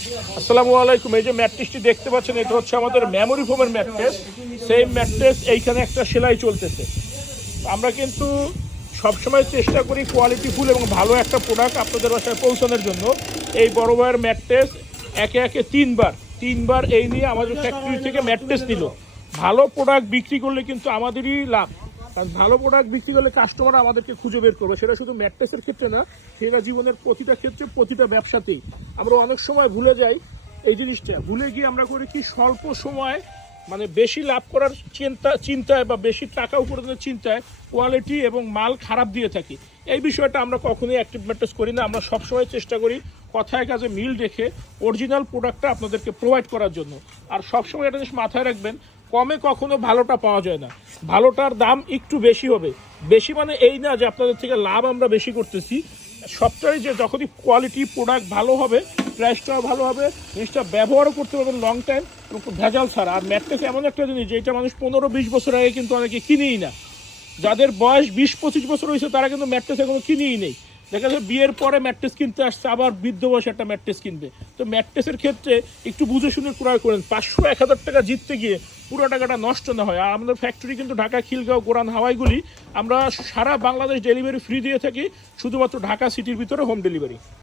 আসসালামু আলাইকুম। এই যে ম্যাট্রেসটি দেখতে পাচ্ছেন, এটা হচ্ছে আমাদের মেমোরি ফোমের ম্যাট্রেস। সেই ম্যাট্রেস এইখানে একটা সেলাই চলতেছে। আমরা কিন্তু সবসময় চেষ্টা করি কোয়ালিটিফুল এবং ভালো একটা প্রোডাক্ট আপনাদের বাসায় পৌঁছানোর জন্য। এই বড় ভাইয়ের ম্যাট্রেস একে একে তিনবার এই নিয়ে আমাদের ফ্যাক্টরি থেকে ম্যাট্রেস নিল। ভালো প্রোডাক্ট বিক্রি করলে কিন্তু আমাদেরই লাভ, কারণ ভালো প্রোডাক্ট বিক্রি করলে কাস্টমার আমাদেরকে খুঁজে বের করবে। সেটা শুধু ম্যাট্রেসের ক্ষেত্রে না, সেটা জীবনের প্রতিটা ক্ষেত্রে, প্রতিটা ব্যবসাতেই। আমরা অনেক সময় ভুলে যাই এই জিনিসটা, ভুলে গিয়ে আমরা করি কি, স্বল্প সময় মানে বেশি লাভ করার চিন্তায় বা বেশি টাকা উপার্জনের চিন্তায় কোয়ালিটি এবং মাল খারাপ দিয়ে থাকি। এই বিষয়টা আমরা কখনোই অ্যাক্টিভ ম্যাট্রেস করি না। আমরা সবসময় চেষ্টা করি কথায় কাজে মিল রেখে অরিজিনাল প্রোডাক্টটা আপনাদেরকে প্রোভাইড করার জন্য। আর সবসময় একটা জিনিস মাথায় রাখবেন, কমে কখনো ভালোটা পাওয়া যায় না, ভালোটার দাম একটু বেশি হবে। বেশি মানে এই না যে আপনাদের থেকে লাভ আমরা বেশি করতেছি, সবটাই যে যখনই কোয়ালিটি প্রোডাক্ট ভালো হবে, প্রাইসটাও ভালো হবে, জিনিসটা ব্যবহারও করতে পারবেন লং টাইম এবং ভেজাল ছাড়া। আর ম্যাট্রেস এমন একটা জিনিস যেটা মানুষ 15-20 বছর আগে কিন্তু অনেকে কিনেই না। যাদের বয়স 20-25 বছর হয়েছে তারা কিন্তু ম্যাট্রেস এখনো কিনেই নেই। দেখা যাচ্ছে বিয়ের পরে ম্যাট্রেস কিনতে আসছে, আবার বৃদ্ধ বয়সে একটা ম্যাট্রেস কিনবে। তো ম্যাট্রেসের ক্ষেত্রে একটু বুঝে শুনে ক্রয় করেন, 500-1000 টাকা জিততে গিয়ে পুরো টাকাটা নষ্ট না হয়। আর আমাদের ফ্যাক্টরি কিন্তু ঢাকা, খিলগাঁও, গোরান, হাওয়াইগুলি, আমরা সারা বাংলাদেশ ডেলিভারি ফ্রি দিয়ে থাকি, শুধুমাত্র ঢাকা সিটির ভিতরে হোম ডেলিভারি।